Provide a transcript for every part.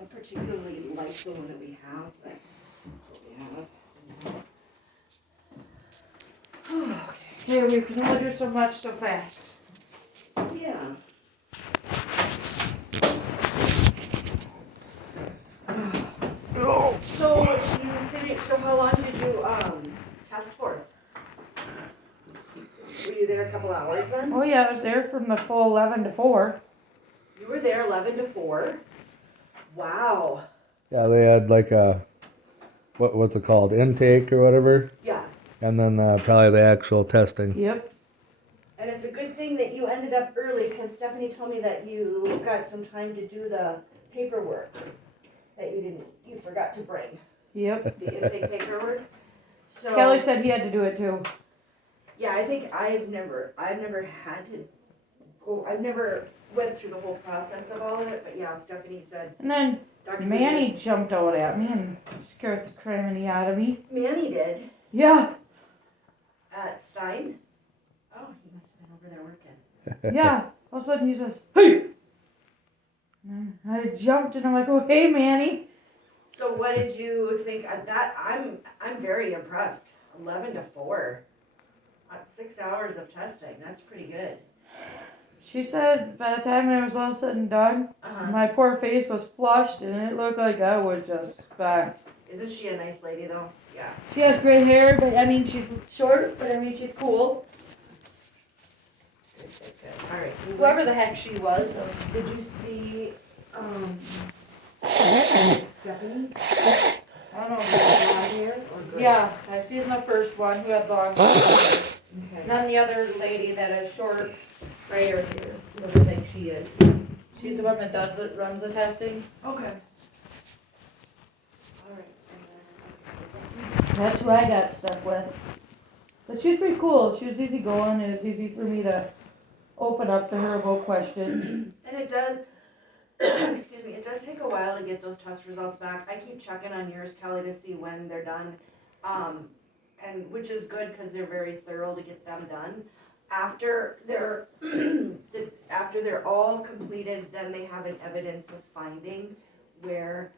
don't particularly like the one that we have, but that's what we have. Okay. Here, we can only do so much so fast. Yeah. So you finished, so how long did you test for? Were you there a couple hours then? Oh yeah, I was there from the full 11 to 4. You were there 11 to 4. Wow. Yeah, they had like a, what's it called, intake or whatever, Yeah. and then probably the actual testing. Yep. And it's a good thing that you ended up early because Stephanie told me that you got some time to do the paperwork that you forgot to bring. Yep. The intake paperwork. So Kelly said he had to do it too. yeah, I think I've never had to go. I've never went through the whole process of all of it. But yeah, Stephanie said. And then Dr. Manny Higgins- jumped out at me and scared the criminy out of me. Manny did Yeah. at Stein. Oh, he must have been over there working. Yeah. All of a sudden he says, "Hey!" And I jumped and I'm like, "Oh, hey, Manny." So what did you think of that? I'm very impressed. 11 to 4. That's 6 hours of testing. That's pretty good. She said by the time I was all said and done, Uh-huh. my poor face was flushed and it looked like I was just spent. Isn't she a nice lady though? Yeah. She has gray hair, but I mean, she's short, but I mean, she's cool. Good, good, good. All right. Whoever the heck she was. Did you see Stephanie? I don't know. Blonde hair or good? Yeah, I seen the first one who had long hair. Okay. And then the other lady that has short gray hair. Looks like she is. She's the one that runs the testing. Okay. All right. That's who I got stuck with. But she was pretty cool. She was easy going. It was easy for me to open up to her about questions. And it does, excuse me, it does take a while to get those test results back. I keep checking on yours, Kelly, to see when they're done. And which is good because they're very thorough to get them done. After they're, after they're all completed, then they have an evidence of finding where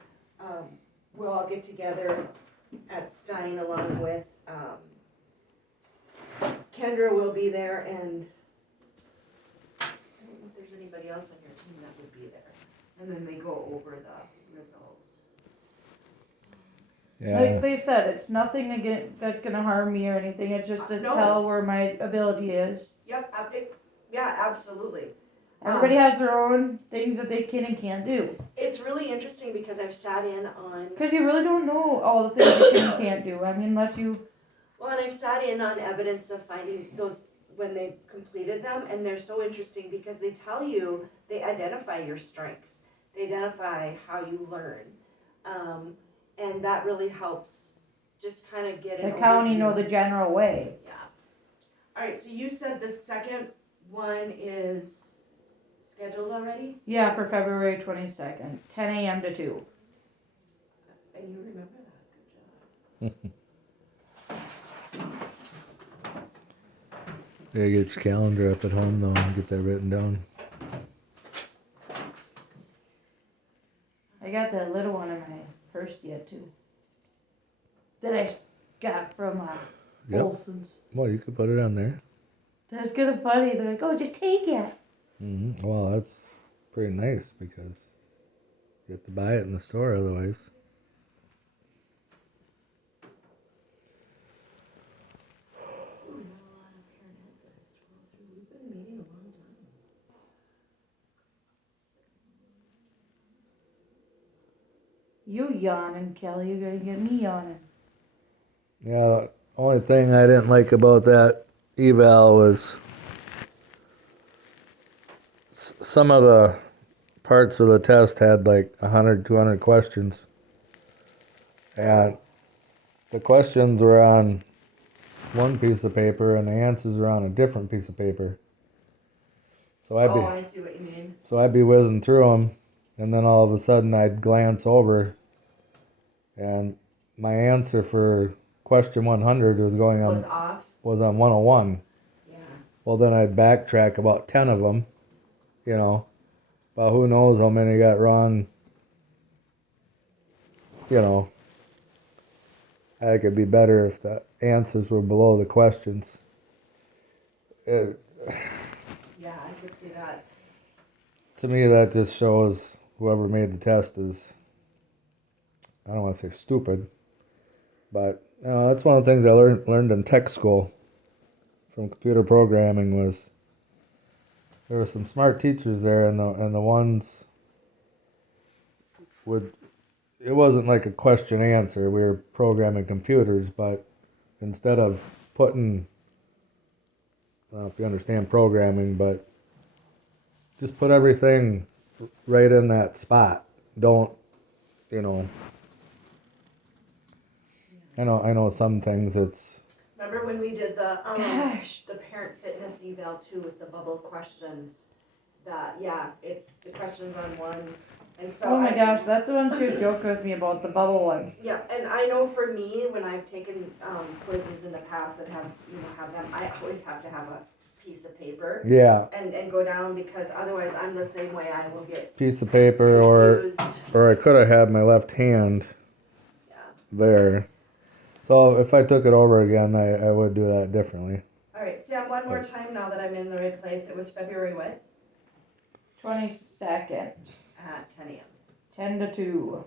we'll all get together at Stein along with, Kendra will be there and I don't know if there's anybody else on your team that would be there. And then they go over the results. Yeah. Like they said, it's nothing that's gonna harm me or anything. It's just to No. tell where my ability is. Yep, yeah, absolutely. Everybody has their own things that they can and can't do. It's really interesting because I've sat in on, Because you really don't know all the things you can and can't do. I mean, unless you... well, and I've sat in on evidence of finding those when they've completed them, and they're so interesting because they tell you, they identify your strengths. They identify how you learn. And that really helps just kind of get an The county overview. know the general way. Yeah. All right, so you said the second one is scheduled already? Yeah, for February 22nd, 10 a.m. to 2. And you remember that, good job. Yeah, get your calendar up at home though and get that written down. I got that little one in my purse yet, too. That I got from Yep. Olson's. Well, you could put it on there. That's kind of funny. They're like, oh, just take it. Well, that's pretty nice because you have to buy it in the store otherwise. We've been meeting a long time. You yawning, Kelly. You're going to get me yawning. Yeah, the only thing I didn't like about that eval was some of the parts of the test had like 100, 200 questions. And the questions were on one piece of paper and the answers were on a different piece of paper. So I see what you mean. I'd be whizzing through them, and then all of a sudden I'd glance over, and my answer for question 100 was Was off? was on 101. Yeah. Well, then I'd backtrack about 10 of them, you know, but who knows how many got wrong you know, I think it'd be better if the answers were below the questions. It, Yeah, I could see that. to me, that just shows whoever made the test is, I don't want to say stupid, but you know, that's one of the things I learned in tech school from computer programming was there were some smart teachers there, and the ones would, it wasn't like a question answer. We were programming computers, but instead of putting, I don't know if you understand programming, but just put everything right in that spot. Don't, you know. I know some things it's. Remember when we did the Gosh. the parent fitness eval too with the bubble questions? That, yeah, it's the questions on one, and so. Oh my gosh, that's the one she was joking with me about, the bubble ones. Yeah, and I know for me, when I've taken quizzes in the past that have, have them, I always have to have a piece of paper Yeah, and go down, because otherwise I'm the same way, I will get piece of paper confused. or I could have had my left hand Yeah. there. So if I took it over again, I would do that differently. All right, Sam, one more time now that I'm in the right place. It was February what? 22nd, At 10 a.m. 10 to 2,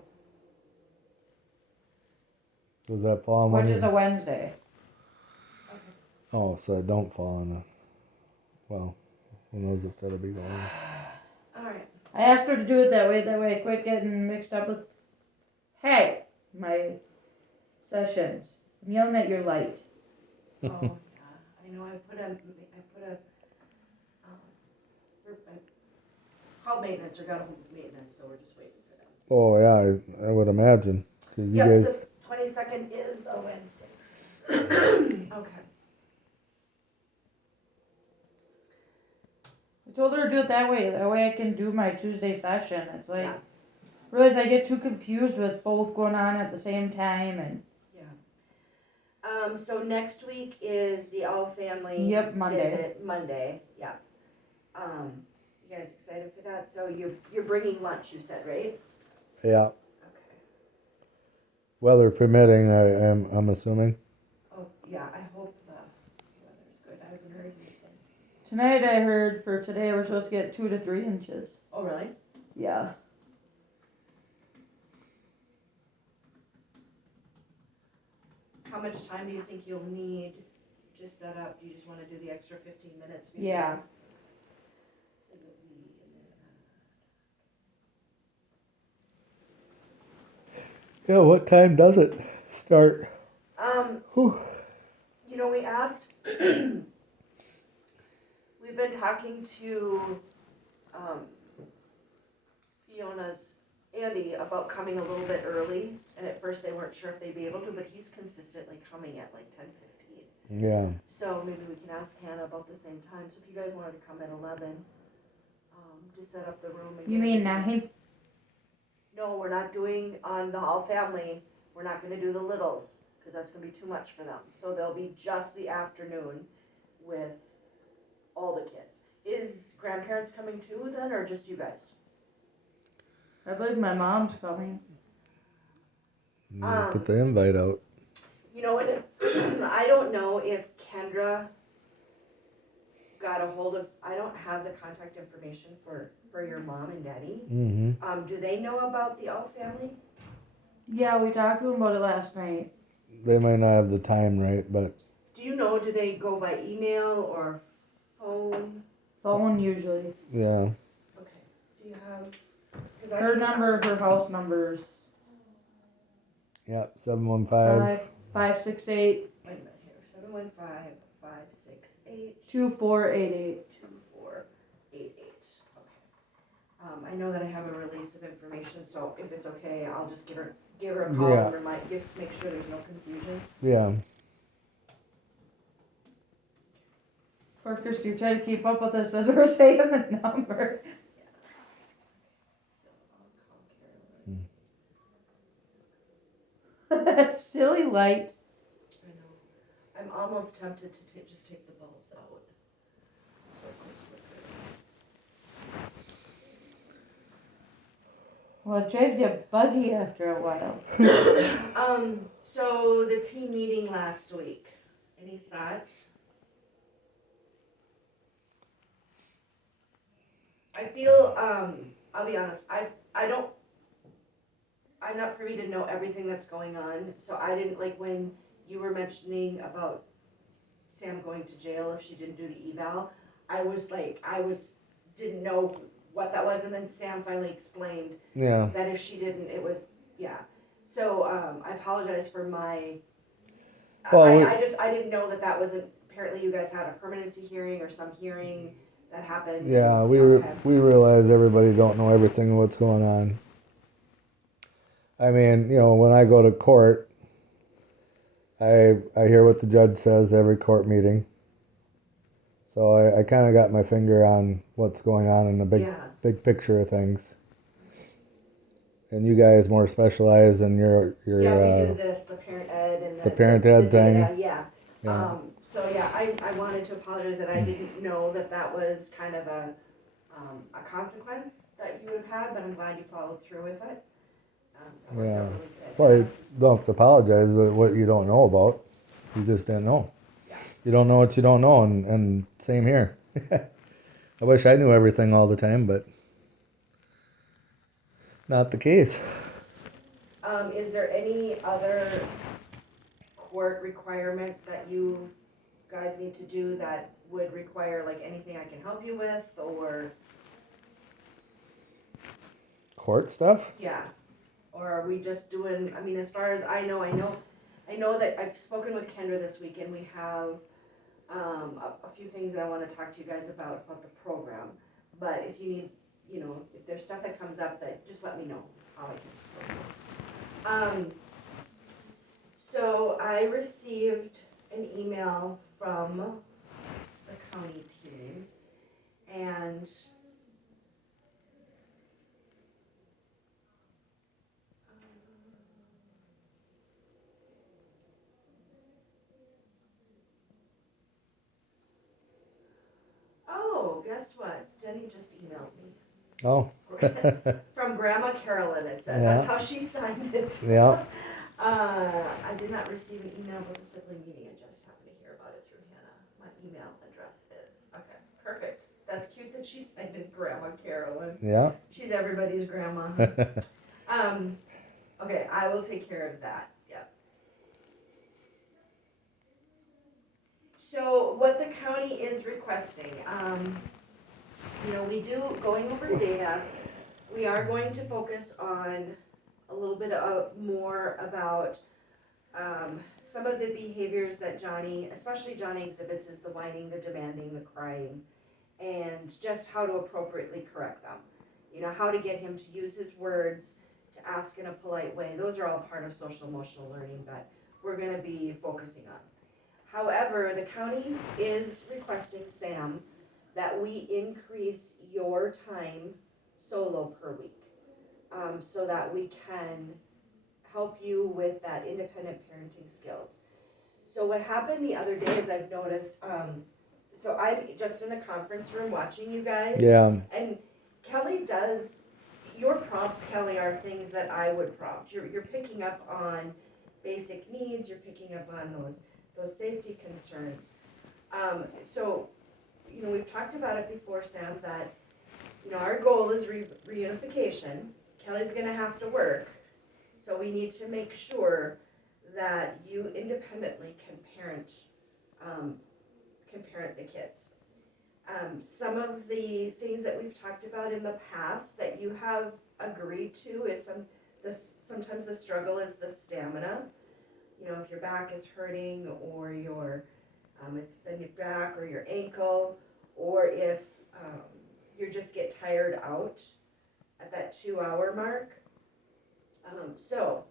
Does that fall on which one? is a Wednesday. Oh, so it don't fall on a. Well, who knows if that'll be going. All right. I asked her to do it that way I quit getting mixed up with, hey, my sessions. I'm yelling at your light. Oh, yeah. I know. I put a called maintenance or got a hold of maintenance, so we're just waiting for them. Oh yeah, I would imagine. 'Cause you Yep. guys. So 22nd is a Wednesday. Okay. I told her to do it that way I can do my Tuesday session. It's like, Yeah. realize I get too confused with both going on at the same time, and So next week is the all family Yep, Monday. visit. Monday, yeah. You guys excited for that? So you're bringing lunch, you said, right? Yeah, Okay. weather permitting, I'm assuming. Oh, yeah, I hope the weather's good. I haven't heard anything. tonight I heard for today we're supposed to get 2 to 3 inches. Oh, really? Yeah. How much time do you think you'll need to set up? Do you just wanna do the extra 15 minutes? before? Yeah. So that we- Yeah, what time does it start? Whew. We asked, we've been talking to, Fiona's Andy about coming a little bit early, and at first they weren't sure if they'd be able to, but he's consistently coming at like 10:15. Yeah, So maybe we can ask Hannah about the same time, so if you guys wanted to come at 11, to set up the room. And You get mean everything- 9? No, we're not doing on the Hall family, we're not gonna do the littles, cause that's gonna be too much for them. So there'll be just the afternoon with all the kids. Is grandparents coming too then, or just you guys? I believe my mom's coming. put the invite out. And I don't know if Kendra got a hold of, I don't have the contact information for your mom and daddy. Mm-hmm. Do they know about the All family? Yeah, we talked to him about it last night. They might not have the time right, but Do you know, do they go by email or phone? Phone usually. yeah. Okay, do you have, cause I Her can- number, her house number's Yeah, 715. 568 Wait a minute here, 715-568-2488. 2488. Okay. I know that I have a release of information, so if it's okay, I'll just give her a call Yeah. and remind, just make sure there's no confusion. Yeah. Workers, you try to keep up with us as we're saying the number. So I'll call Carolyn. Silly light. I know. I'm almost tempted to just take the bulbs out. So it's quicker. Well, it drives you buggy after a while. So the team meeting last week, any thoughts? I feel, I'll be honest, I'm not privy to know everything that's going on, so I didn't, like, when you were mentioning about Sam going to jail if she didn't do the eval, didn't know what that was, and then Sam finally explained Yeah. that if she didn't, it was, yeah. So, I apologize for my, Well, I didn't know that wasn't, apparently you guys had a permanency hearing or some hearing that happened. yeah, Okay. we realize everybody don't know everything what's going on. I mean, you know, when I go to court, I hear what the judge says every court meeting. So I kind of got my finger on what's going on in the big picture of things. And you guys more specialize in your Yeah, we do this, the parent ed and the parent ed the data, thing. yeah. Yeah. So yeah, I wanted to apologize that I didn't know that was kind of a consequence that you would have had, but I'm glad you followed through with it. That worked out Yeah. really good. Well, you don't have to apologize, but what you don't know about, you just didn't know. Yeah. You don't know what you don't know, and same here. I wish I knew everything all the time, but not the case. Is there any other court requirements that you guys need to do that would require, like, anything I can help you with, or, Court stuff? yeah? Or are we just doing, I mean, as far as I know that I've spoken with Kendra this week, and we have, a few things that I wanna talk to you guys about the program. But if you need, you know, if there's stuff that comes up, that, just let me know how I can support you. So I received an email from the county team, and oh, guess what? Denny just emailed me. Oh. From Grandma Carolyn, it says. Yeah. That's how she signed it. Yeah. I did not receive an email about the sibling meeting. I just happened to hear about it through Hannah. My email address is, okay, perfect. That's cute that she signed it Grandma Carolyn. Yeah. She's everybody's grandma. Okay, I will take care of that. Yep. So what the county is requesting, you know, going over data, we are going to focus on a little bit more about some of the behaviors that Johnny, especially Johnny, exhibits, is the whining, the demanding, the crying, and just how to appropriately correct them. You know, how to get him to use his words, to ask in a polite way. Those are all part of social emotional learning that we're going to be focusing on. However, the county is requesting, Sam, that we increase your time solo per week, so that we can help you with that independent parenting skills. So what happened the other day is I've noticed, so I'm just in the conference room watching you guys. Yeah. And Kelly your prompts, Kelly, are things that I would prompt. You're picking up on basic needs, you're picking up on those safety concerns. So, you know, we've talked about it before, Sam, that, you know, our goal is reunification. Kelly's gonna have to work, so we need to make sure that you independently can parent the kids. Some of the things that we've talked about in the past that you have agreed to is sometimes the struggle is the stamina. You know, if your back is hurting, or it's been your back or your ankle, or if you just get tired out at that 2-hour mark. So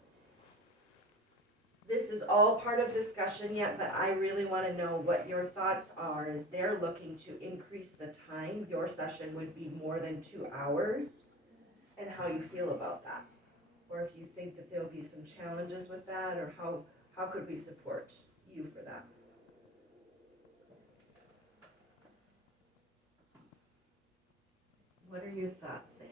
this is all part of discussion yet, but I really want to know what your thoughts are. Is they're looking to increase the time your session would be more than 2 hours, and how you feel about that, or if you think that there'll be some challenges with that, or how could we support you for that? What are your thoughts, Sam?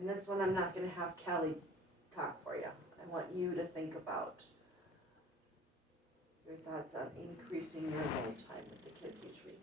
And this one, I'm not gonna have Kelly talk for you. I want you to think about your thoughts on increasing your alone time with the kids each week.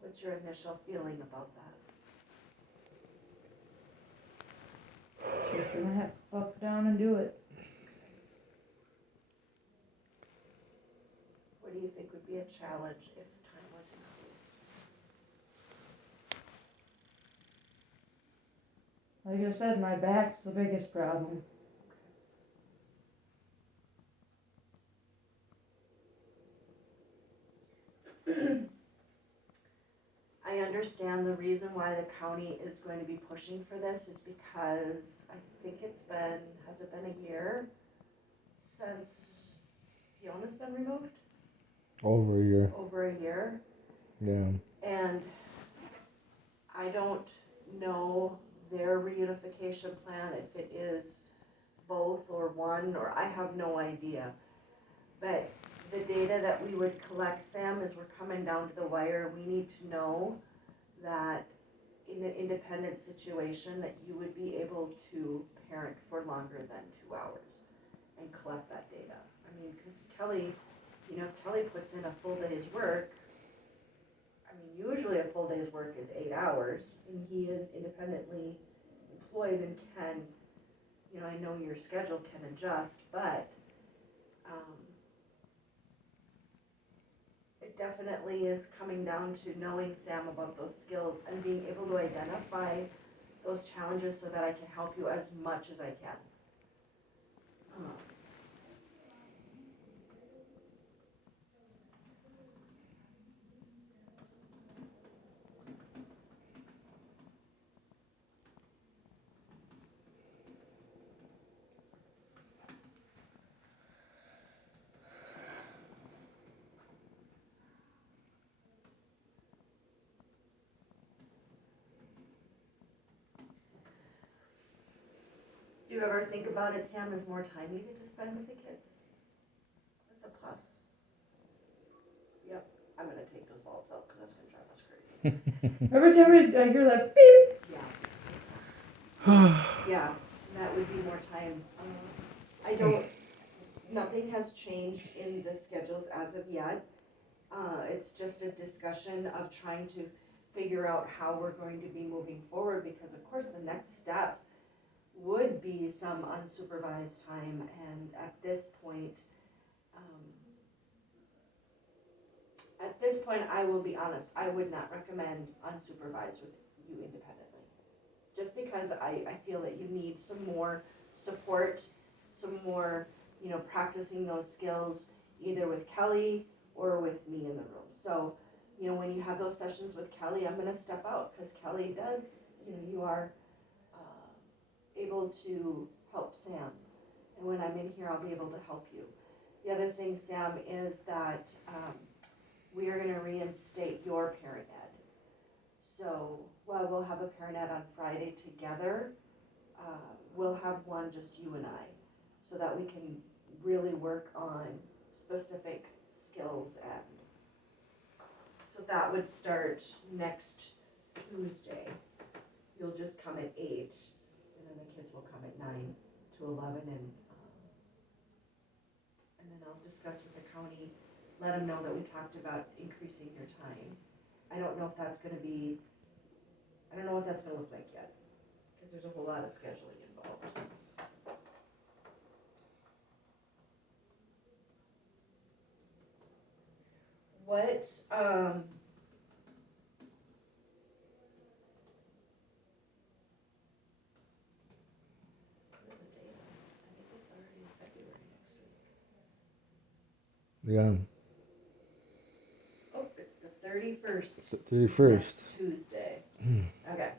What's your initial feeling about that? She's gonna have to buck down and do it. What do you think would be a challenge if time was increased? Like I said, my back's the biggest problem. I understand the reason why the county is going to be pushing for this is because I think has it been a year since Fiona's been removed? Over a year. Over a year. Yeah. And I don't know their reunification plan, if it is both or one, or I have no idea. But the data that we would collect, Sam, is we're coming down to the wire. We need to know that in an independent situation that you would be able to parent for longer than 2 hours and collect that data. I mean, because Kelly, you know, if Kelly puts in a full day's work, I mean, usually a full day's work is 8 hours, and he is independently employed and can, you know, I know your schedule can adjust, but it definitely is coming down to knowing, Sam, about those skills and being able to identify those challenges so that I can help you as much as I can. Do you ever think about it, Sam, as more time you get to spend with the kids? That's a plus. Yep, I'm gonna take those bulbs out because that's gonna drive us crazy. Every time I hear that beep, Yeah. Yeah, that would be more time. I don't, nothing has changed in the schedules as of yet. It's just a discussion of trying to figure out how we're going to be moving forward, because of course the next step would be some unsupervised time, and at this point, I will be honest, I would not recommend unsupervised with you independently. Just because I feel that you need some more support, some more, you know, practicing those skills either with Kelly or with me in the room. So, you know, when you have those sessions with Kelly, I'm gonna step out, because Kelly does, you know, you are able to help Sam. And when I'm in here, I'll be able to help you. The other thing, Sam, is that we are gonna reinstate your parent ed. So while we'll have a parent ed on Friday together, we'll have one just you and I, so that we can really work on specific skills. And so that would start next Tuesday. You'll just come at 8, and then the kids will come at 9 to 11, and then I'll discuss with the county, let them know that we talked about increasing your time. I don't know what that's gonna look like yet, because there's a whole lot of scheduling involved. What, what is the date? I think it's already February next week. Yeah. Oh, it's the 31st. 31st. Next Tuesday. Okay.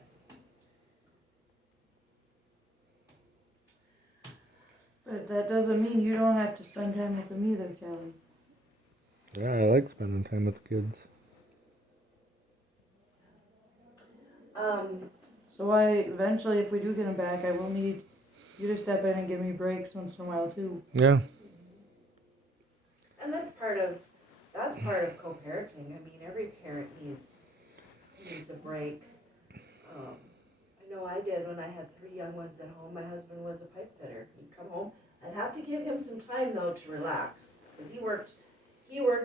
But that doesn't mean you don't have to spend time with them either, Kelly. Yeah, I like spending time with the kids. So eventually, if we do get them back, I will need you to step in and give me breaks once in a while too. Yeah. And that's part of co-parenting. I mean, every parent needs a break. I know I did when I had 3 young ones at home. My husband was a pipe fitter. He'd come home. I'd have to give him some time though to relax, because he worked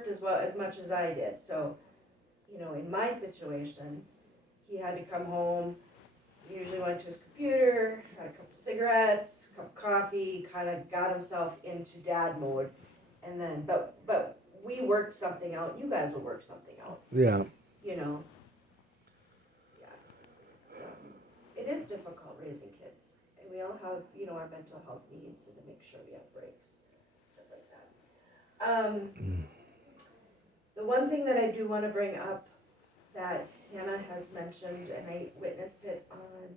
as much as I did. So, you know, in my situation, he had to come home. He usually went to his computer, had a couple cigarettes, a cup of coffee, kind of got himself into dad mode, and then but we worked something out. You guys will work something out. Yeah. You know. Yeah. It's, it is difficult raising kids, and we all have, you know, our mental health needs, and to make sure we have breaks, stuff like that. The one thing that I do want to bring up that Hannah has mentioned, and I witnessed it on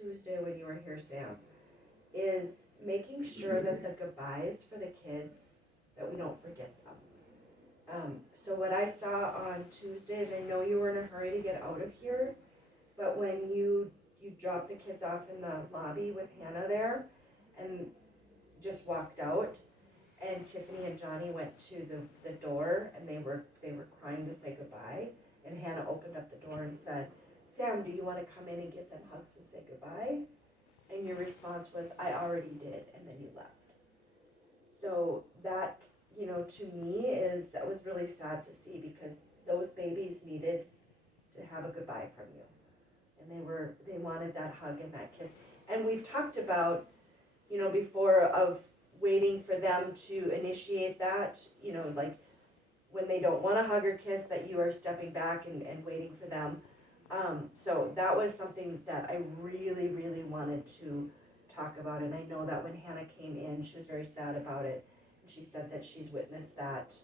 Tuesday when you were here, Sam, is making sure that the goodbyes for the kids, that we don't forget them. So what I saw on Tuesday is, I know you were in a hurry to get out of here, but when you dropped the kids off in the lobby with Hannah there and just walked out, and Tiffany and Johnny went to the door, and they were crying to say goodbye, and Hannah opened up the door and said, "Sam, do you want to come in and give them hugs and say goodbye?" And your response was, "I already did," and then you left. So that, you know, to me that was really sad to see, because those babies needed to have a goodbye from you, and they wanted that hug and that kiss. And we've talked about, you know, before, of waiting for them to initiate that, you know, like when they don't want a hug or kiss, that you are stepping back and waiting for them. So that was something that I really, really wanted to talk about, and I know that when Hannah came in, she was very sad about it. And she said that she's witnessed that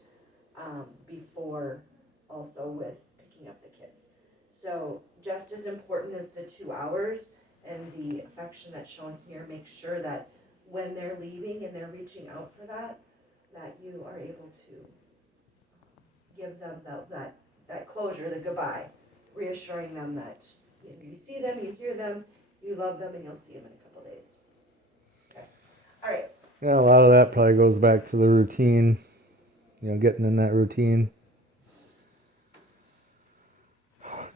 before, also with picking up the kids. So just as important as the 2 hours and the affection that's shown here, make sure that when they're leaving and they're reaching out for that you are able to give them that closure, the goodbye, reassuring them that you see them, you hear them, you love them, and you'll see them in a couple days. Okay. All right. Yeah, a lot of that probably goes back to the routine, you know, getting in that routine.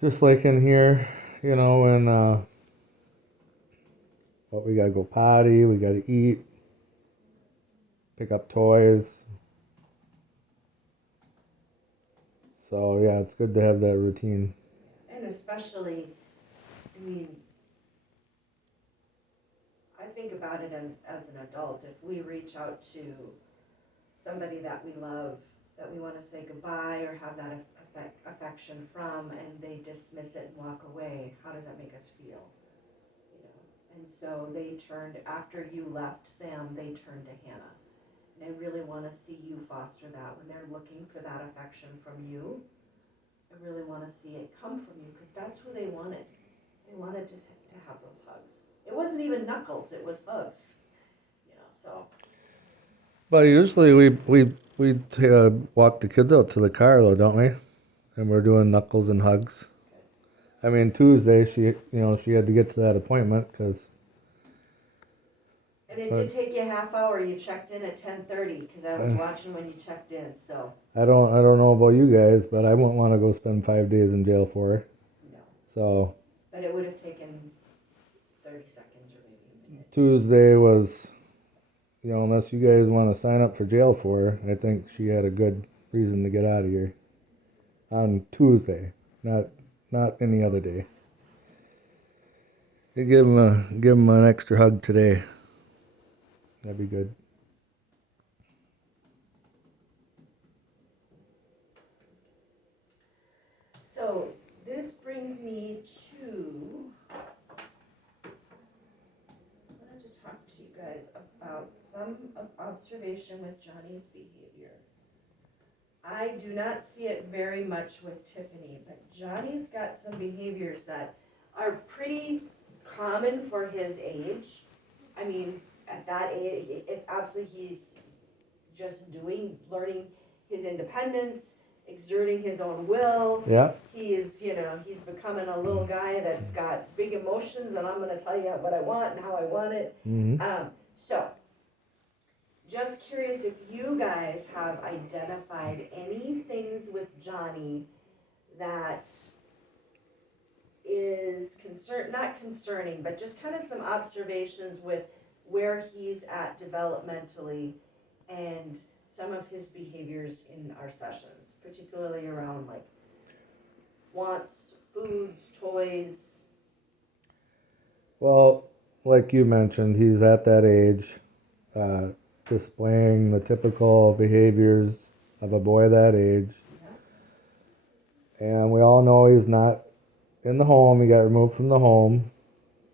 Just like in here, you know, when we gotta go potty, we gotta eat, pick up toys. So yeah, it's good to have that routine. And especially, I mean, I think about it as an adult. If we reach out to somebody that we love, that we want to say goodbye or have that affection from, and they dismiss it and walk away, how does that make us feel? You know. And so they turned, after you left, Sam, they turned to Hannah. And I really want to see you foster that when they're looking for that affection from you. I really want to see it come from you, because that's who they wanted. They wanted to have those hugs. It wasn't even knuckles, it was hugs. You know, so. But usually we walk the kids out to the car though, don't we? And we're doing knuckles and hugs. I mean, Tuesday she had to get to that appointment because. And it did take you a half hour. You checked in at 10:30 because I was watching when you checked in. So. I don't know about you guys, but I wouldn't want to go spend 5 days in jail for her. No. So. But it would have taken 30 seconds or maybe a minute. Tuesday was, you know, unless you guys want to sign up for jail for her, I think she had a good reason to get out of here. On Tuesday, not any other day. You give him an extra hug today. That'd be good. So this brings me to, I wanted to talk to you guys about some observation with Johnny's behavior. I do not see it very much with Tiffany, but Johnny's got some behaviors that are pretty common for his age. I mean, at that age, it's absolutely, he's just learning his independence, exerting his own will. Yeah. He is, he's becoming a little guy that's got big emotions, and I'm gonna tell you what I want and how I want it. Mm-hmm. So, just curious if you guys have identified any things with Johnny that is not concerning, but just kind of some observations with where he's at developmentally and some of his behaviors in our sessions, particularly around like wants, foods, toys. Well, like you mentioned, he's at that age, displaying the typical behaviors of a boy that age. And we all know he's not in the home. He got removed from the home,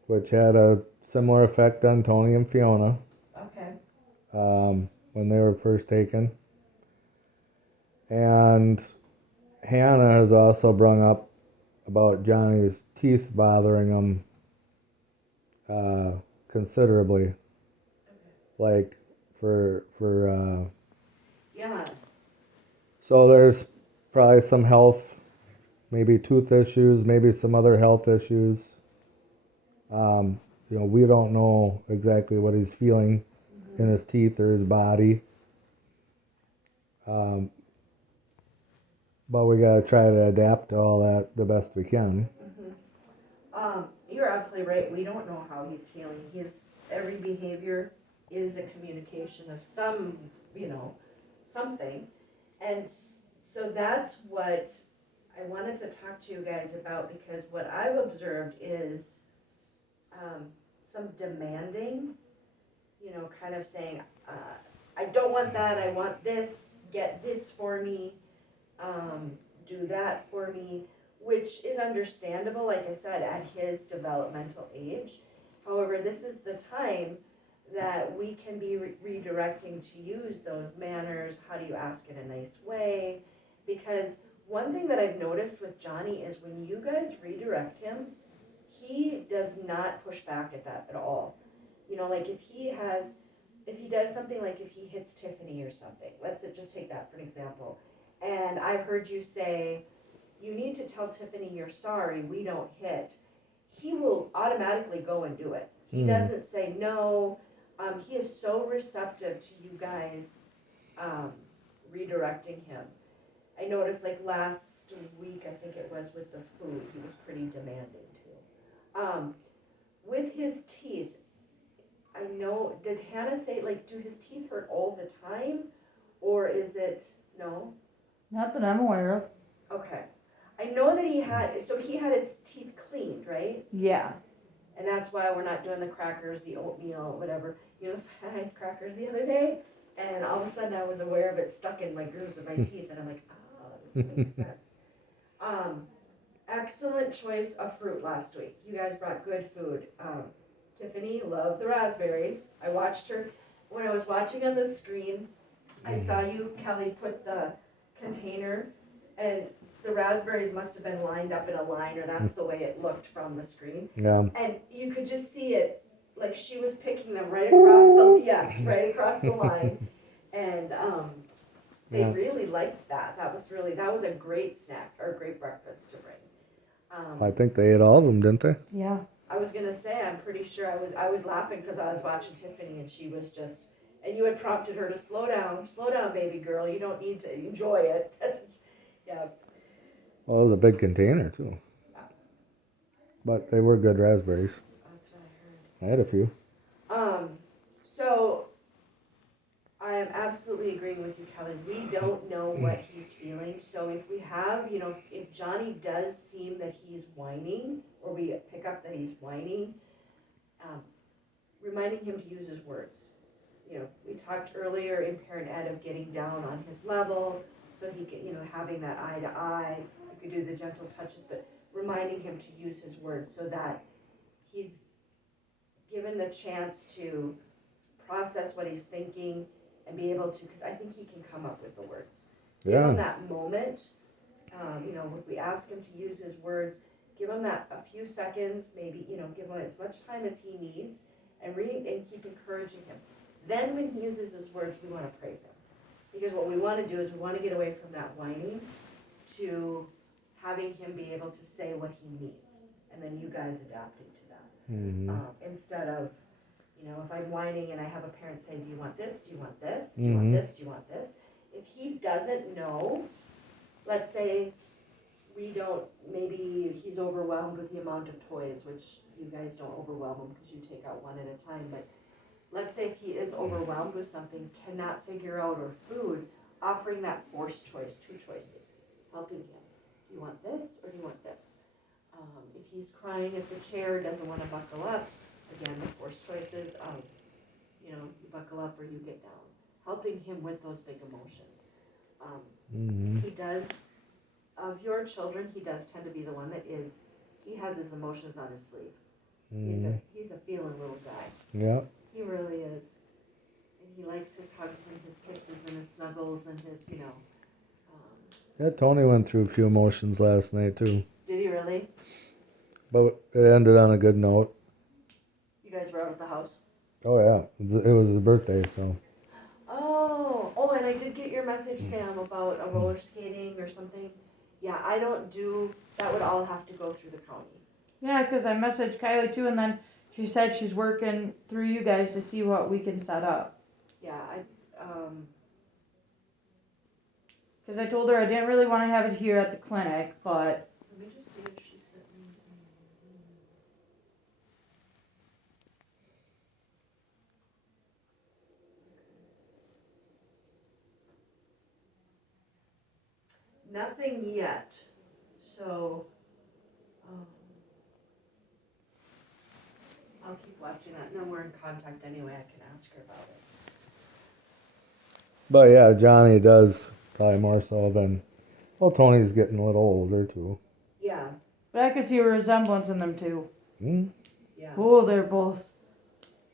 which had a similar effect on Tony and Fiona Okay. when they were first taken. And Hannah has also brought up about Johnny's teeth bothering him considerably. Like Yeah. so there's probably some health, maybe tooth issues, maybe some other health issues. We don't know exactly what he's feeling in his teeth or his body. But we gotta try to adapt to all that the best we can. You're absolutely right. We don't know how he's feeling. Every behavior is a communication of some, something. And so that's what I wanted to talk to you guys about, because what I've observed is some demanding, kind of saying, I don't want that, I want this, get this for me, do that for me, which is understandable, like I said, at his developmental age. However, this is the time that we can be redirecting to use those manners. How do you ask in a nice way? Because one thing that I've noticed with Johnny is when you guys redirect him, he does not push back at that at all. Like if he does something, like if he hits Tiffany or something, let's just take that for an example. And I've heard you say, you need to tell Tiffany you're sorry, we don't hit. He will automatically go and do it. He doesn't say no. He is so receptive to you guys redirecting him. I noticed like last week, I think it was with the food, he was pretty demanding too. With his teeth, I know, did Hannah say, like, do his teeth hurt all the time? Or is it, no? Not that I'm aware of. Okay. I know that he had his teeth cleaned, right? Yeah. And that's why we're not doing the crackers, the oatmeal, whatever. I had crackers the other day, and all of a sudden I was aware of it stuck in my grooves of my teeth, and I'm like, oh, this makes sense. Excellent choice of fruit last week. You guys brought good food. Tiffany loved the raspberries. I watched her, when I was watching on the screen, I saw you, Kelly, put the container, and the raspberries must have been lined up in a line, or that's the way it looked from the screen. Yeah. And you could just see it, like she was picking them right across the line. And they really liked that. That was a great snack, or a great breakfast to bring. I think they ate all of them, didn't they? Yeah. I was gonna say, I'm pretty sure I was laughing because I was watching Tiffany, and she was just, and you had prompted her to slow down, baby girl, you don't need to enjoy it. Yeah. Well, it was a big container too. But they were good raspberries. That's what I heard. I had a few. So I am absolutely agreeing with you, Kelly. We don't know what he's feeling. So if we have, if Johnny does seem that he's whining, or we pick up that he's whining, reminding him to use his words. We talked earlier in parent ed of getting down on his level, so he could, having that eye to eye, you could do the gentle touches, but reminding him to use his words so that he's given the chance to process what he's thinking and be able to, because I think he can come up with the words. Give him that moment, if we ask him to use his words, give him that a few seconds, maybe, give him as much time as he needs, and keep encouraging him. Then when he uses his words, we wanna praise him. Because what we wanna do is we wanna get away from that whining to having him be able to say what he needs, and then you guys adapting to that. Mm-hmm. Instead of, you know, if I'm whining and I have a parent say, do you want this, do you want this, do you want this, do you want this? If he doesn't know, let's say maybe he's overwhelmed with the amount of toys, which you guys don't overwhelm him because you take out one at a time, but let's say if he is overwhelmed with something, cannot figure out, or food, offering that forced choice, 2 choices, helping him. Do you want this or do you want this? If he's crying at the chair, doesn't want to buckle up, again, the forced choices of, you know, you buckle up or you get down. Helping him with those big emotions. He does, of your children, he does tend to be the one that he has his emotions on his sleeve. He's a feeling little guy. Yeah. He really is. And he likes his hugs and his kisses and his snuggles and his, you know. Yeah, Tony went through a few emotions last night too. Did he really? But it ended on a good note. You guys were out at the house? Oh yeah, it was his birthday, so. Oh, and I did get your message, Sam, about a roller skating or something. Yeah, I don't do, that would all have to go through the county. Yeah, because I messaged Kylie too, and then she said she's working through you guys to see what we can set up. Yeah, Because I told her I didn't really want to have it here at the clinic, but let me just see if she sent me. Nothing yet, so, I'll keep watching that, and then we're in contact anyway, I can ask her about it. But yeah, Johnny does probably more so than. Well, Tony's getting a little older too. Yeah, I could see a resemblance in them too. Mm. yeah. Oh, they're both.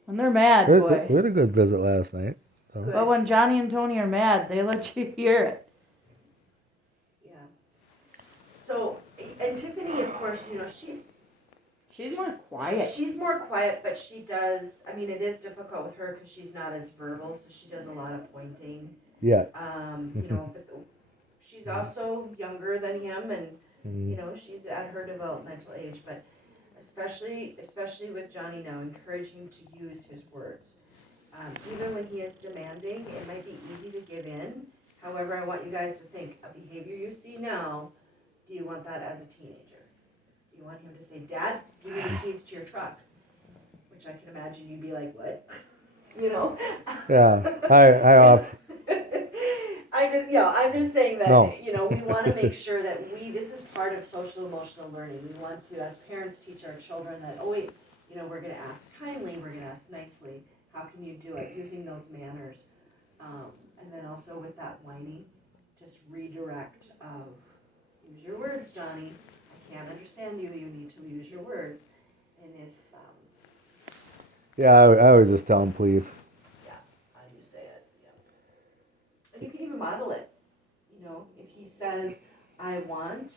When they're mad, We boy. had a good visit last night. So. Good. But when Johnny and Tony are mad, they let you hear it. Yeah. So, and Tiffany, of course, you know, she's more quiet. She's more quiet, but she does, I mean, it is difficult with her because she's not as verbal, so she does a lot of pointing. Yeah. You know, but she's also younger than him, and, you know, she's at her developmental age, but especially with Johnny now, encourage him to use his words. Even when he is demanding, it might be easy to give in. However, I want you guys to think, a behavior you see now, do you want that as a teenager? Do you want him to say, Dad, give me the keys to your truck? Which I can imagine you'd be like, what? You know? Yeah. I off. I'm just saying that, No. you know, we want to make sure that this is part of social emotional learning. We want to, as parents, teach our children that, oh wait, you know, we're going to ask kindly, we're going to ask nicely. How can you do it? Using those manners. And then also with that whining, just redirect of, use your words, Johnny. I can't understand you. You need to use your words. And if, Yeah, I would just tell him please. how do you say it? Yeah. And you can even model it. You know, if he says, I want,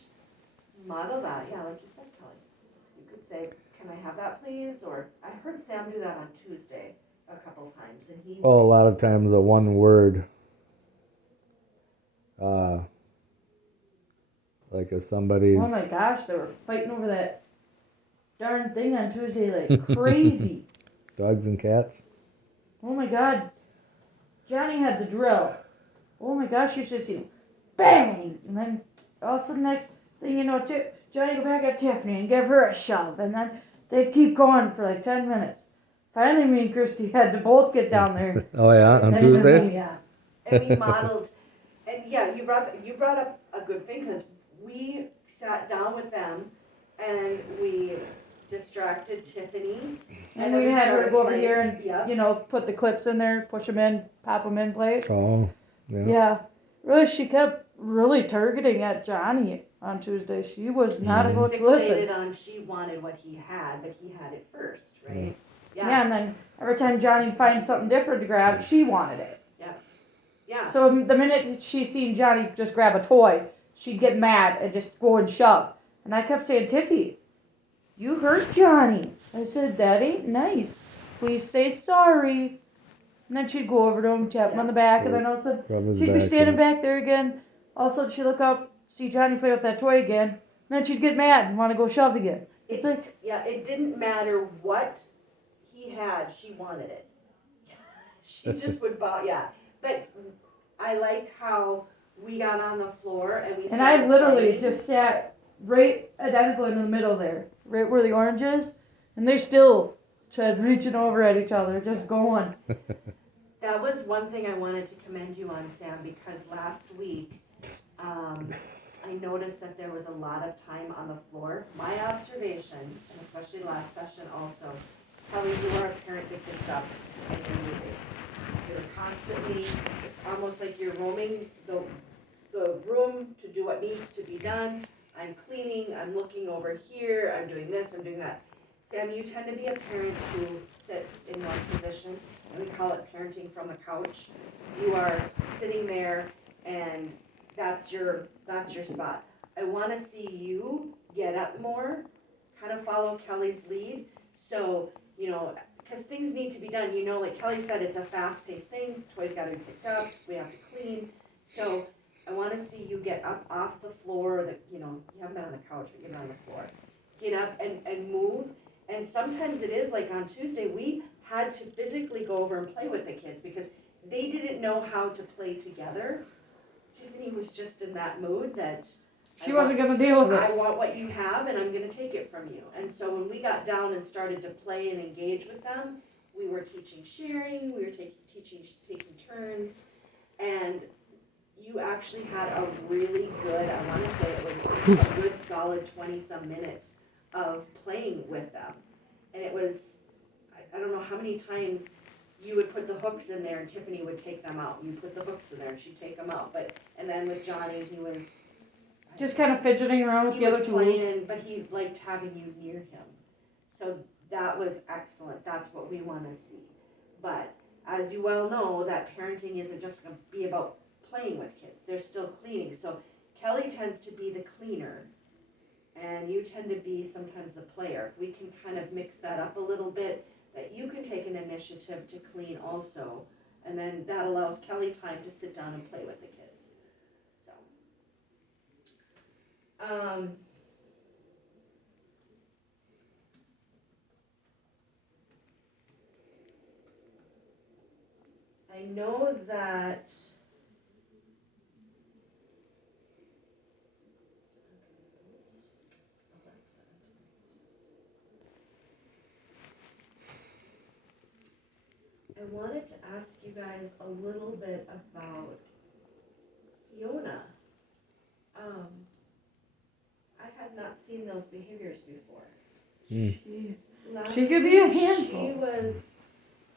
model that. Yeah, like you said, Kelly. You could say, can I have that please? Or I heard Sam do that on Tuesday a couple times, and he. Well, a lot of times the one word. Like if somebody's. Oh my gosh, they were fighting over that darn thing on Tuesday like crazy. Dogs and cats. Oh my god. Johnny had the drill. Oh my gosh, you should see bang! And then all of a sudden next thing you know, Johnny go back at Tiffany and give her a shove. And then they keep going for like 10 minutes. Finally, me and Christy had to both get down there. Oh yeah, on And Tuesday. Yeah, and we modeled, and yeah, you brought up a good thing, because we sat down with them and we distracted Tiffany. And then we had her started go over playing. here and, Yep. you know, put the clips in there, push them in, pop them in place. Oh. Yeah. Yeah. Really, she kept really targeting at Johnny on Tuesday. She was not She was about to listen. fixated on she wanted what he had, but he had it first, right? Yeah, and then every time Johnny finds something different to grab, she wanted it. Yeah. So the minute she seen Johnny just grab a toy, she'd get mad and just go and shove. And I kept saying, Tiffy, you hurt Johnny. I said, that ain't nice. please say sorry. And then she'd go over to him, tap him on the back, and then all of a sudden Rub his she'd be back standing in. back there again. All of a sudden she'd look up, see Johnny play with that toy again, and then she'd get mad and want to go shove again. It's like, Yeah, it didn't matter what he had, she wanted it. She just would bow, yeah. But I liked how we got on the floor and we and I started literally playing. just sat right identical in the middle there, right where the orange is, and they still tried reaching over at each other, just going. That was one thing I wanted to commend you on, Sam, because last week, I noticed that there was a lot of time on the floor. My observation, and especially last session also, Kelly, you are a parent that gets up and you're moving. You're constantly, it's almost like you're roaming the room to do what needs to be done. I'm cleaning, I'm looking over here, I'm doing this, I'm doing that. Sam, you tend to be a parent who sits in one position, and we call it parenting from the couch. You are sitting there, and that's your spot. I want to see you get up more, kind of follow Kelly's lead. So, because things need to be done. Like Kelly said, it's a fast-paced thing. Toys got to be picked up. We have to clean. So I want to see you get up off the floor. You haven't been on the couch, but get on the floor. Get up and move. And sometimes it is like on Tuesday, we had to physically go over and play with the kids because they didn't know how to play together. Tiffany was just in that mood that She wasn't going to deal with I it. want what you have and I'm going to take it from you. And so when we got down and started to play and engage with them, we were teaching sharing, we were taking turns, and you actually had a really good, I want to say it was a good solid 20-some minutes of playing with them. And it was, I don't know how many times you would put the hooks in there and Tiffany would take them out. You put the hooks in there and she'd take them out. And then with Johnny, he was Just kind of fidgeting around with he the was other playing, tools. but he liked having you near him. So that was excellent. That's what we want to see. But as you well know, that parenting isn't just going to be about playing with kids. They're still cleaning. So Kelly tends to be the cleaner, and you tend to be sometimes the player. If we can kind of mix that up a little bit, that you can take an initiative to clean also, and then that allows Kelly time to sit down and play with the kids. So. I know that I wanted to ask you guys a little bit about Fiona. I had not seen those behaviors before. Last She could be a week, handful.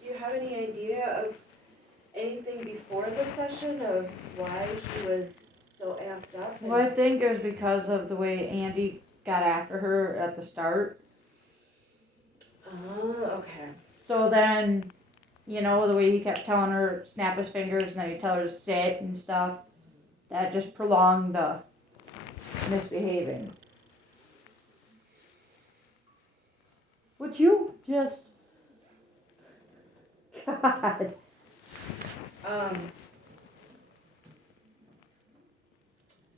do you have any idea of anything before the session of why she was so amped up? Well, I think it was because of the way Andy got after her at the start. Oh, okay. So then, the way he kept telling her snap his fingers and then he'd tell her to sit and stuff, that just prolonged the misbehaving. Would you just... God.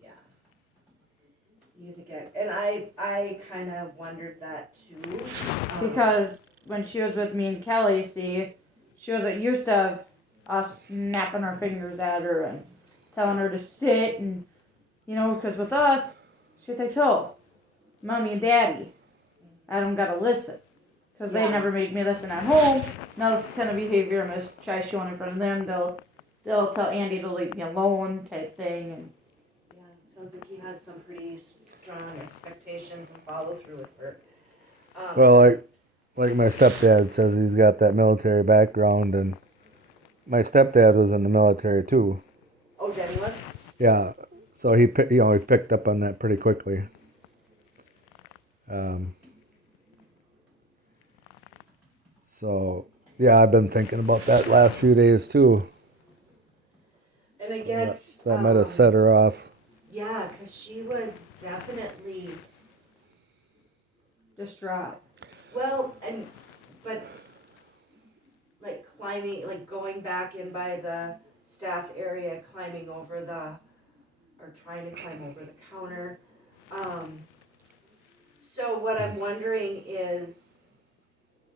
Yeah. You to get, and I kind of wondered that too. Because when she was with me and Kelly, see, she wasn't used to us snapping our fingers at her and telling her to sit and, because with us, she thinks, oh, mommy and daddy, I don't gotta listen. Because they Yeah. never made me listen at home. Now this kind of behavior I'm gonna try showing in front of them. They'll tell Andy to leave me alone type thing. And Yeah, sounds like he has some pretty strong expectations and follow through with her. Well, like my stepdad says, he's got that military background, and my stepdad was in the military too. Oh, Denny was? Yeah, so he picked up on that pretty quickly. So yeah, I've been thinking about that last few days too. And it gets. That might have set her off. Yeah, because she was definitely, distraught. well, but climbing, like going back in by the staff area, climbing over or trying to climb over the counter. So what I'm wondering is,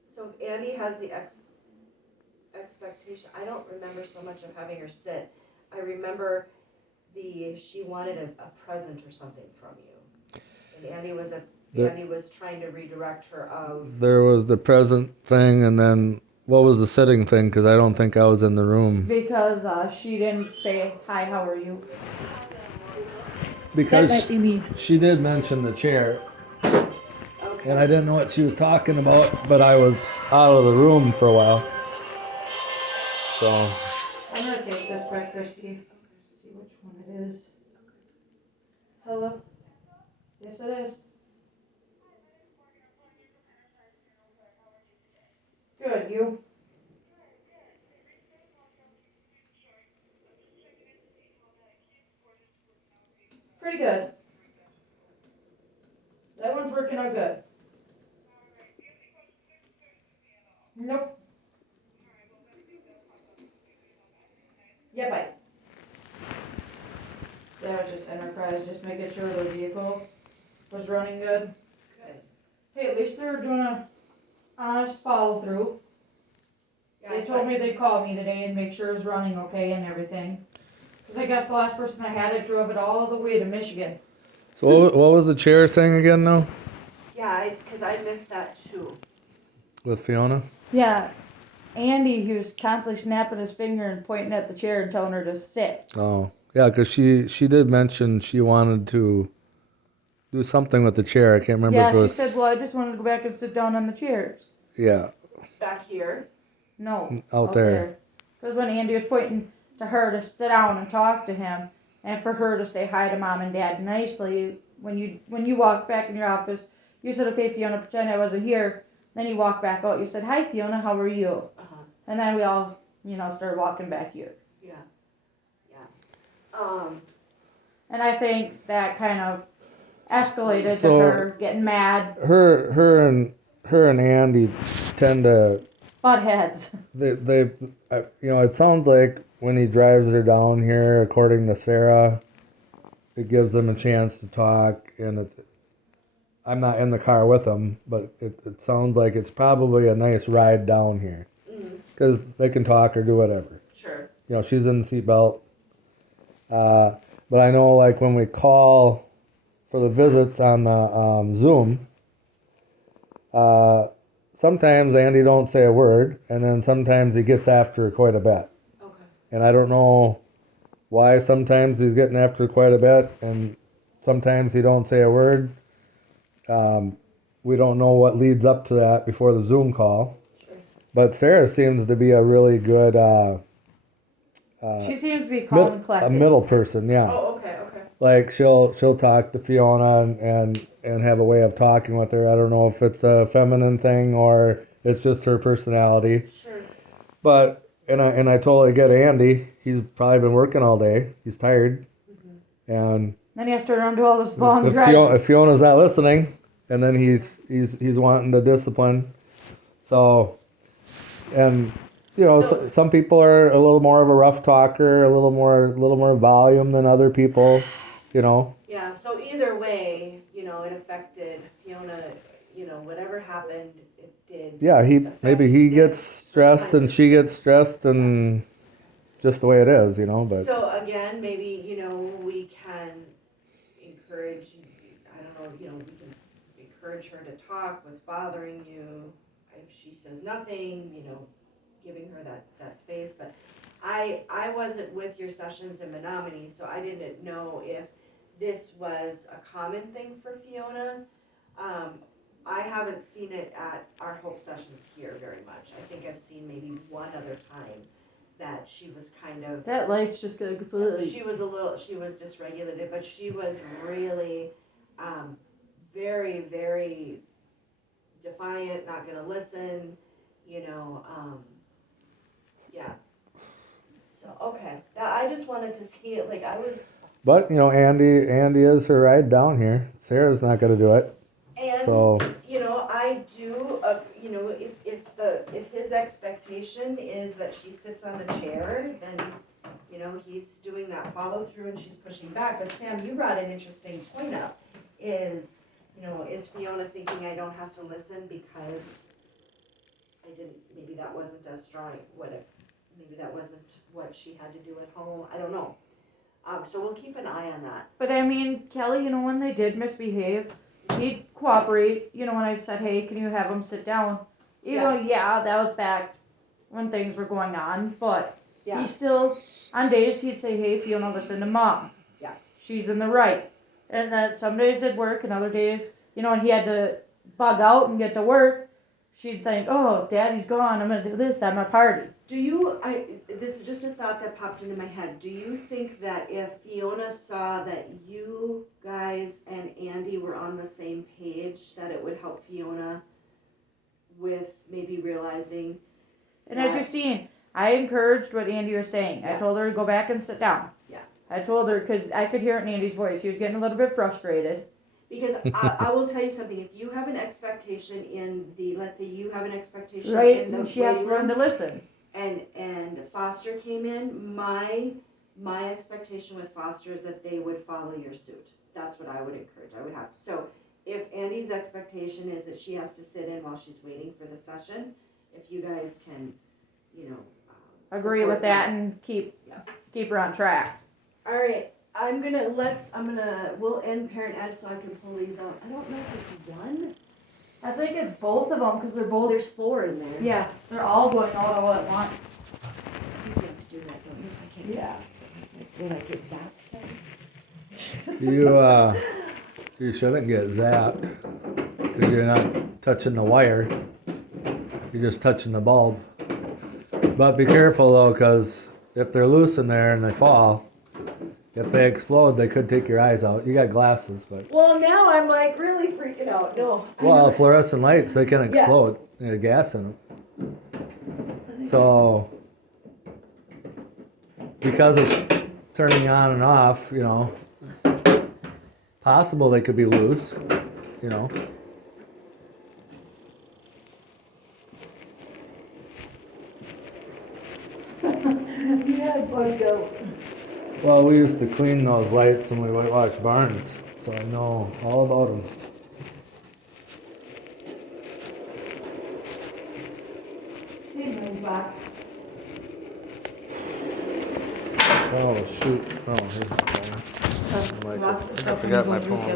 so if Andy has the expectation, I don't remember so much of having her sit. I remember she wanted a present or something from you. And Andy was trying to redirect her of, There was the present thing, and then what was the sitting thing? Because I don't think I was in the room. Because she didn't say, hi, how are you? That Because might be me. she did mention the chair, okay. and I didn't know what she was talking about, but I was out of the room for a while. So, I'm gonna take this back, Christy. See which one it is. Hello? Yes, it is. Good, you? Pretty good. That one's working out good. Nope. Yeah, bye. That was just Enterprise, just making sure the vehicle was running good. Good. Hey, at least they're doing a honest follow through. Yeah, They told me they'd call me today and make sure it was running okay and everything. Cause I guess the last person I had it drove it all the way to Michigan. so what was the chair thing again now Yeah, because I missed that too. with Fiona? Yeah, Andy, he was constantly snapping his finger and pointing at the chair and telling her to sit. Oh, yeah, because she did mention she wanted to do something with the chair. I can't remember Yeah, if it she was. said, well, I just wanted to go back and sit down on the chairs. Yeah, Back here. No, out there. Because when Andy was pointing to her to sit down and talk to him, and for her to say hi to mom and dad nicely, when you walked back in your office, you said, okay, Fiona, pretend I wasn't here. Then you walked back out, you said, hi, Fiona, how are you? Uh-huh. And then we all, started walking back here. Yeah. Yeah. And I think that kind of escalated So- to her getting mad, Her and Andy tend to butt heads. they it sounds like when he drives her down here, according to Sarah, it gives them a chance to talk, and I'm not in the car with them, but it sounds like it's probably a nice ride down here because they can talk or do whatever. Sure. She's in the seatbelt. But I know, like, when we call for the visits on the Zoom, sometimes Andy don't say a word, and then sometimes he gets after her quite a bit. Okay. And I don't know why sometimes he's getting after her quite a bit, and sometimes he don't say a word. We don't know what leads up to that before the Zoom call. Sure. But Sarah seems to be a really good She seems to be calm and a collected. middle person, yeah. Oh, okay. Like she'll talk to Fiona and have a way of talking with her. I don't know if it's a feminine thing or it's just her personality. Sure. But and I totally get Andy. He's probably been working all day. He's tired, and Then he has to turn around and do all this long if, drive. if Fiona's not listening, and then he's wanting the discipline. So, and So- some people are a little more of a rough talker, a little more volume than other people. Yeah, so either way, it affected Fiona, whatever happened, it did. Yeah, maybe he gets stressed and she gets stressed and just the way it is, but So again, maybe, we can encourage, I don't know, we can encourage her to talk, what's bothering you. If she says nothing, giving her that space, but I wasn't with your sessions in Menominee, so I didn't know if this was a common thing for Fiona. I haven't seen it at our Hope sessions here very much. I think I've seen maybe one other time that she was kind of, That light's just gonna completely. she was dysregulated, but she was really, very, very defiant, not gonna listen, yeah. So, okay, I just wanted to see it, like, I was, But Andy is her ride down here. Sarah's not going to do it. and, So I do, if his expectation is that she sits on the chair, then, you know, he's doing that follow through and she's pushing back. But Sam, you brought an interesting point up, is, you know, is Fiona thinking I don't have to listen because I didn't, maybe that wasn't as strong, maybe that wasn't what she had to do at home, I don't know. So we'll keep an eye on that. But I mean, Kelly, you know, when they did misbehave, he'd cooperate. You know, when I said, hey, can you have them sit down? Even though, yeah, that was back when things were going on. But Yeah. he still, on days, he'd say, hey, Fiona, listen to mom. Yeah. She's in the right. And then some days it'd work, and other days, you know, when he had to bug out and get to work, she'd think, oh, daddy's gone, I'm going to do this at my party. Do you, this is just a thought that popped into my head. Do you think that if Fiona saw that you guys and Andy were on the same page, that it would help Fiona with maybe realizing? And as you're seeing, I encouraged what Andy was saying. I Yeah. told her to go back and sit down. Yeah. I told her, because I could hear it in Andy's voice. He was getting a little bit frustrated. Because I will tell you something, if you have an expectation in the, let's say you have an expectation Right? in the And she has to waiting learn room, to listen. and Foster came in, my expectation with Foster is that they would follow your suit. That's what I would encourage, I would have, so if Andy's expectation is that she has to sit in while she's waiting for the session, if you guys can, you know. Agree support with that and keep her on track. Alright, we'll end parent ed so I can pull these out. I don't know if it's one, I think it's both of them because they're both. there's 4 in there. Yeah, they're all going out all at once. You have to do that, don't you? I can't. Yeah. Did I get zapped? You shouldn't get zapped because you're not touching the wire. You're just touching the bulb. But be careful though, because if they're loose in there and they fall, if they explode, they could take your eyes out. You got glasses, but Well, now I'm like really freaking out. No. I well, know. fluorescent lights they can Yeah. explode. There's gas in them. So because it's turning on and off, you know, it's possible they could be loose. You know. Yeah, I bugged out. Well, we used to clean those lights when we whitewashed barns, so I know all about them. Hey, nice box. Oh shoot! Oh, here's my phone. I forgot my phone.